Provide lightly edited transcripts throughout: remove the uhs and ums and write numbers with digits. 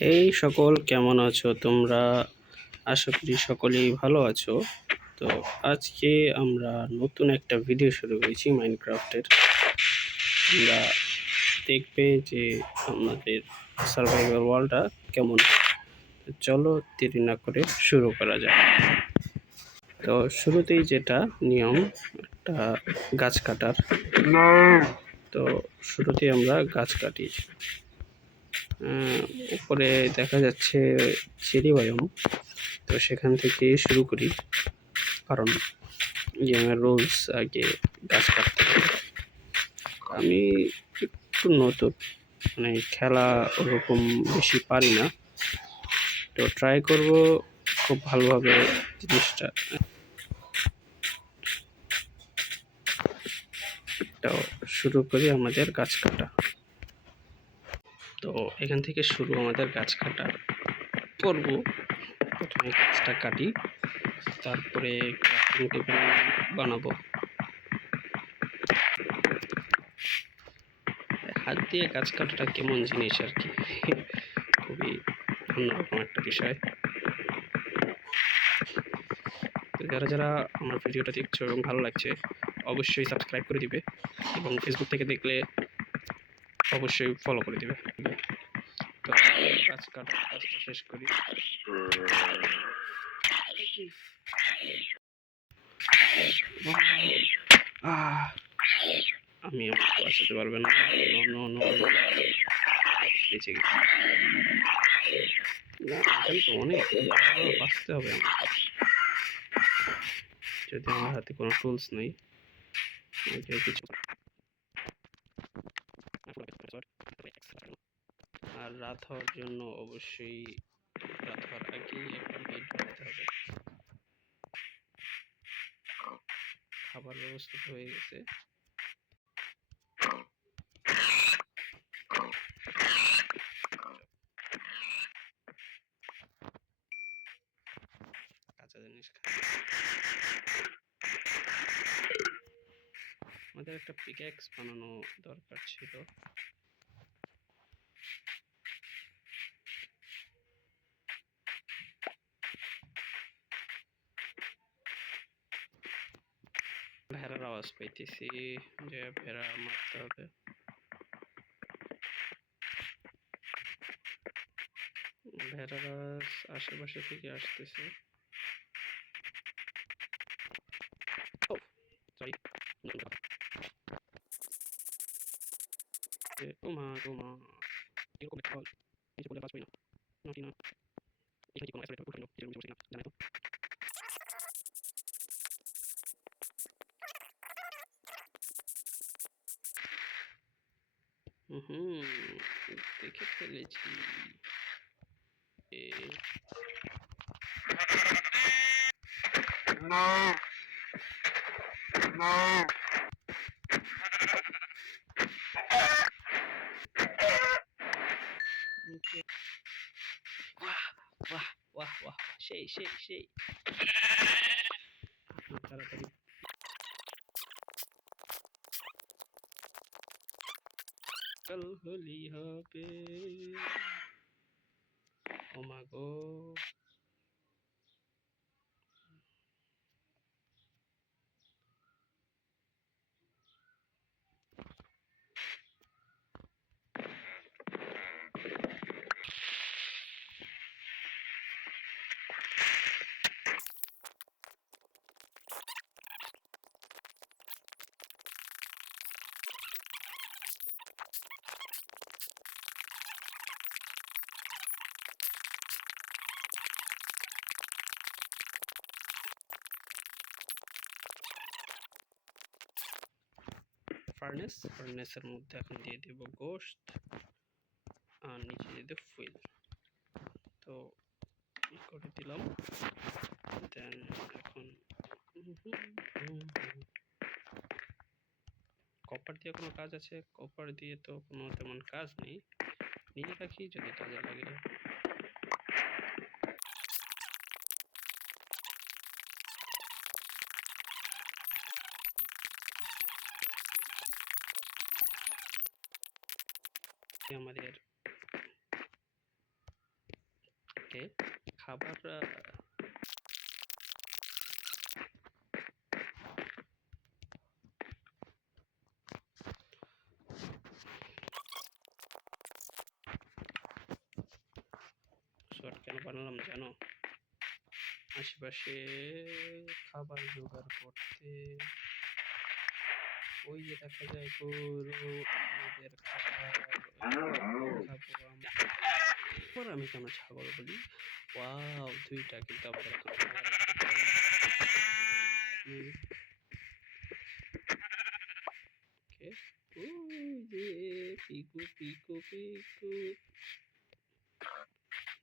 এই সকল কেমন আছো তোমরা? আশা করি সকলেই ভালো আছো। তো আজকে আমরা নতুন একটা ভিডিও শুরু করেছি মাইনক্রাফটের। তোমরা দেখবে যে আমাদের সার্ভাইভাল ওয়ার্ল্ডটা কেমন। তো চলো দেরি না করে শুরু করা যাক। তো শুরুতেই যেটা নিয়ম, একটা গাছ কাটার। তো শুরুতেই আমরা গাছ কাটি। উপরে দেখা যাচ্ছে চেরি বায়োম। তো সেখান থেকে শুরু করি, কারণ গেমের রুলস আগে গাছ কাটতে হবে। আমি একটু নতুন, মানে খেলা ওরকম বেশি পারি না, তো ট্রাই করব খুব ভালোভাবে জিনিসটা। তো শুরু করি আমাদের গাছ কাটা। তো এখান থেকে শুরু আমাদের গাছ কাটা করব। প্রথমে গাছটা কাটি, তারপরে ক্রাফটিং টেবিল বানাবো। হাত দিয়ে গাছ কাটাটা কেমন জিনিস আর কি, খুবই অন্যরকম একটা বিষয়। তো যারা যারা আমার ভিডিওটা দেখছো এবং ভালো লাগছে, অবশ্যই সাবস্ক্রাইব করে দিবে, এবং ফেসবুক থেকে দেখলে অবশ্যই ফলো করে দিবে। তো গাছ কাটার কাজটা শেষ করি। আমি আমার বাঁচাতে পারবে না, বেঁচে গেছি। না, এখানে তো অনেক বাঁচতে হবে আমার, যদি আমার হাতে কোনো টুলস নেই। কিছু আর রাত হওয়ার জন্য অবশ্যই রাত হওয়ার আগেই একটা বেড বানাতে হবে। খাবার ব্যবস্থা তো হয়ে গেছে। কাঁচা জিনিস আমাদের একটা পিক্যাক্স বানানো দরকার ছিল। ভেড়ার আওয়াজ পাইতেছি, যে ভেড়া মারতে হবে। ভেড়ার আওয়াজ আশেপাশে থেকে আসতেছে। ও মা গো মা, এরকম একটা ফল নিচে পড়লে বাঁচবই না। নাকি না, এখানে কোনো অ্যাসিড উঠে না, কিছু বসি না, জানাই তো। দেখে ফেলেছি। বাহ বাহ বাহ, সেই সেই সেই। তাড়াতাড়ি কাল হলি হবে। ও মা গো, ফার্নেসের মধ্যে এখন দিয়ে দেব গোশত, আর নিচে দিয়ে দেব ফুয়েল। তো করে দিলাম। দেন এখন কপার দিয়ে কোনো কাজ আছে? কপার দিয়ে তো কোনো তেমন কাজ নেই, নিয়ে রাখি যদি কাজে লাগে। আমাদের ওকে, খাবার শর্ট কেন বানালাম জানো? আশেপাশে খাবার জোগাড় করতে ওই যে দেখা যায় গরু, আমাদের খাবার খাবো আমি কেন ছাগল বলি? ওয়াও, দুইটা, কিন্তু আমাদের এখন খাবার একটু কম। ওকে, ওই যে পিকু পিকু পিকু,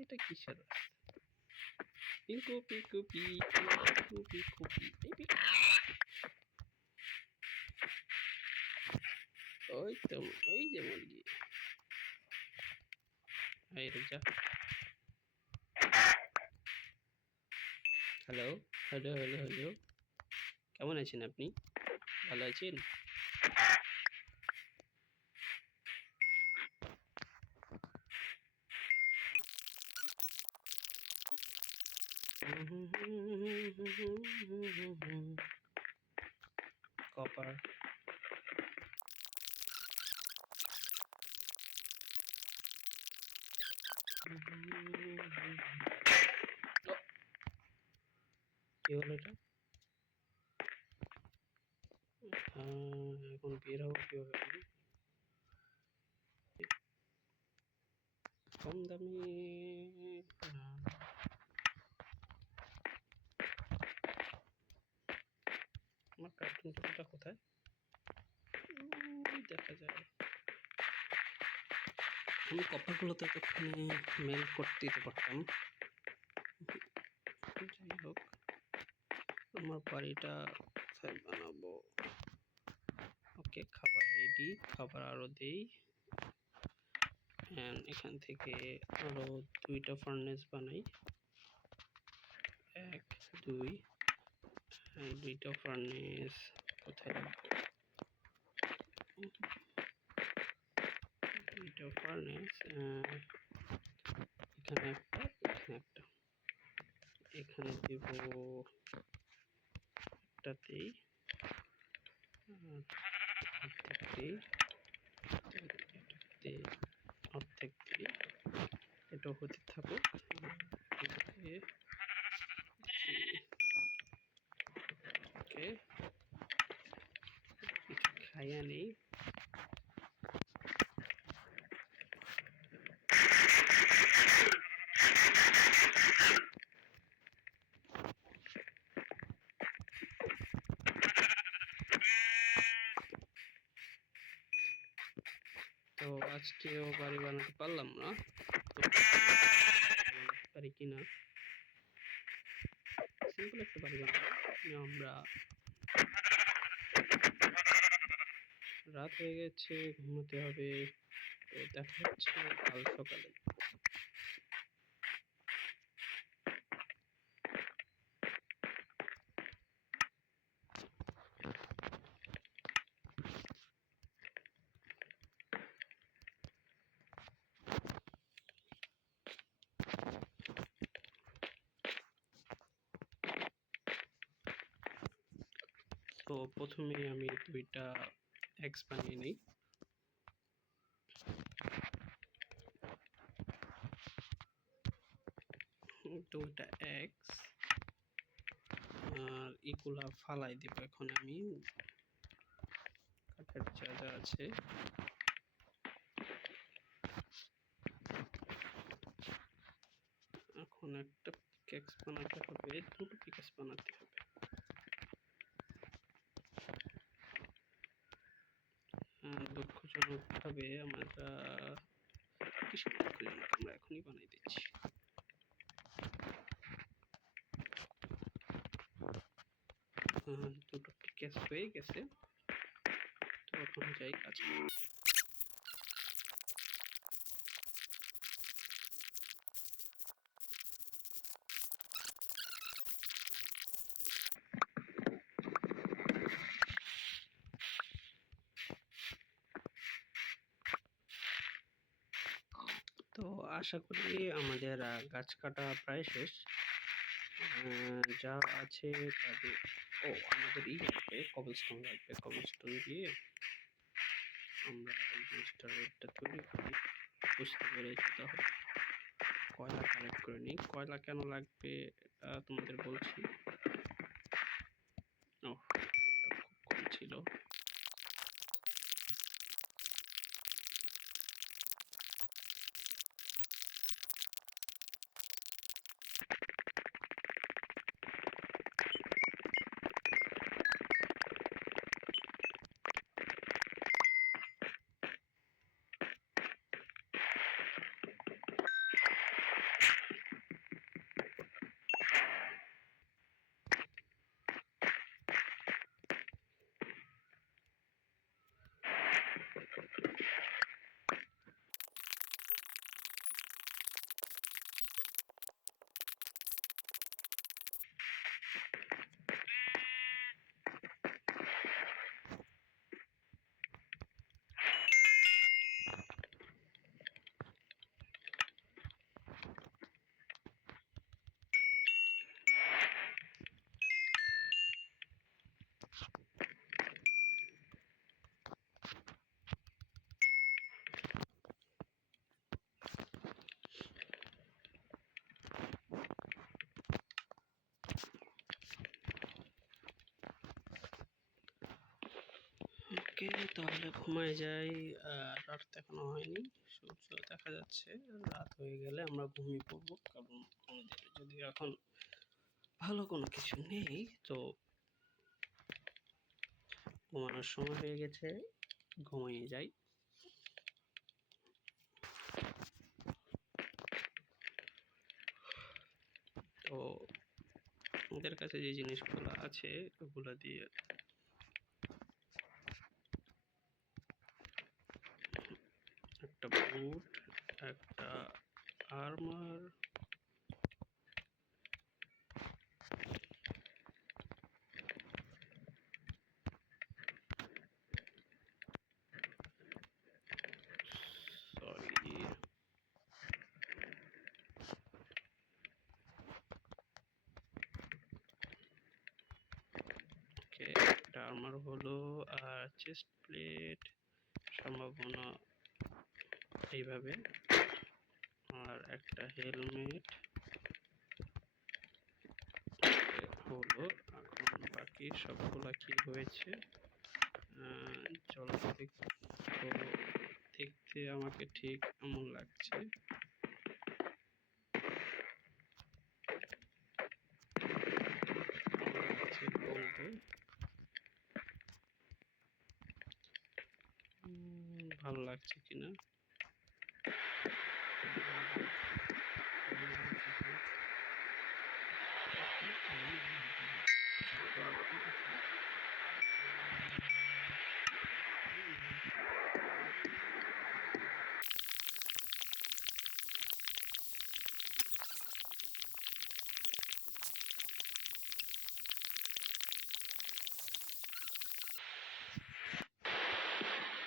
এটা কিসের রাস্তা? পিকু পিকু পিকু পিকু পিকু পিকু, ওই তো, ওই যে মুরগি। এই যা। হ্যালো হ্যালো হ্যালো হ্যালো, কেমন আছেন আপনি? ভালো আছেন? কপার, কি হলো এটা? এখন বের হবো কিভাবে আমি? কম দামি না, আমার কার্টুন টেবিলটা কোথায়? দেখা যায়। আমি কপারগুলোতে এতক্ষণে মেল করতে দিতে পারতাম। যাই হোক, আমার বাড়িটা কোথায় বানাবো? ওকে, খাবার রেডি, খাবার আরো দেই। এখান থেকে আরো দুইটা ফার্নেস বানাই, 1 2, দুইটা ফার্নেস কোথায় রাখবো? দুইটা ফার্নেস এখানে একটা, এখানে একটা, এখানে দেব একটাতেই, অর্ধেক দিই, এটাতে অর্ধেক দিই, এটা হতে থাকুক। ওকে, খাইয়া নেই। তো আজকেও বাড়ি বানাতে পারলাম না, তো পারি কিনা সিম্পল একটা বাড়ি বানাবো আমরা। রাত হয়ে গেছে, ঘুমাতে হবে, তো দেখা হচ্ছে কাল সকালে। তো প্রথমে আমি দুইটা এক্স বানিয়ে নিই। দুইটা এক্স আর এগুলা ফালাই দেব এখন আমি, কাঠের যা যা আছে। এখন একটা পিকেক্স বানাতে হবে, দুটো পিকেক্স বানাতে হবে। দুঃখজনক ভাবে আমরা কিসের দুঃখজনক, আমরা এখনই বানাই দিচ্ছি। দুটো পিকেক্স হয়ে গেছে, তো এখন যাই কাজ। তো আশা করি আমাদের গাছ কাটা প্রায় শেষ। যা আছে তাদের আমাদের লাগবে, কবলস্টোন লাগবে। কবলস্টোন দিয়ে আমরা এই জিনিসটা রোডটা তৈরি করি। বুঝতে পেরেছি। তাহলে কয়লা কালেক্ট করে নিই। কয়লা কেন লাগবে এটা তোমাদের বলছি। ওটা খুব কম ছিল। ওকে, তাহলে ঘুমায় যাই। রাত এখনো হয়নি, সূর্য দেখা যাচ্ছে। রাত হয়ে গেলে আমরা ঘুমিয়ে পড়বো, কারণ আমাদের যদি এখন ভালো কোনো কিছু নেই তো ঘুমানোর সময় হয়ে গেছে, ঘুমিয়ে যাই। তো আমাদের কাছে যে জিনিসগুলো আছে ওগুলো দিয়ে একটা বুট, একটা আর্মার, সরি ওকে, একটা আর্মার হলো, আর চেস্ট প্লেট সম্ভাবনা এইভাবে, আর একটা হেলমেট হলো। এখন বাকি সবগুলা কি হয়েছে চলো দেখতে আমাকে ঠিক এমন লাগছে। বলতে ভালো লাগছে কিনা।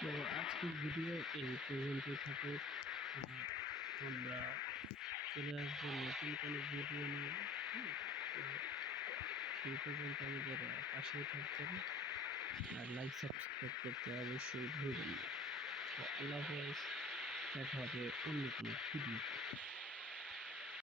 তো আজকের ভিডিও এই পর্যন্তই থাকে। আমরা চলে আসবো নতুন কোনো ভিডিও নিয়ে। তো সেই পর্যন্ত আমাদের পাশেই থাকবেন, আর লাইক সাবস্ক্রাইব করতে অবশ্যই ভুলবেন না। তো আল্লাহ হাফেজ, দেখা হবে অন্য কোনো ভিডিও।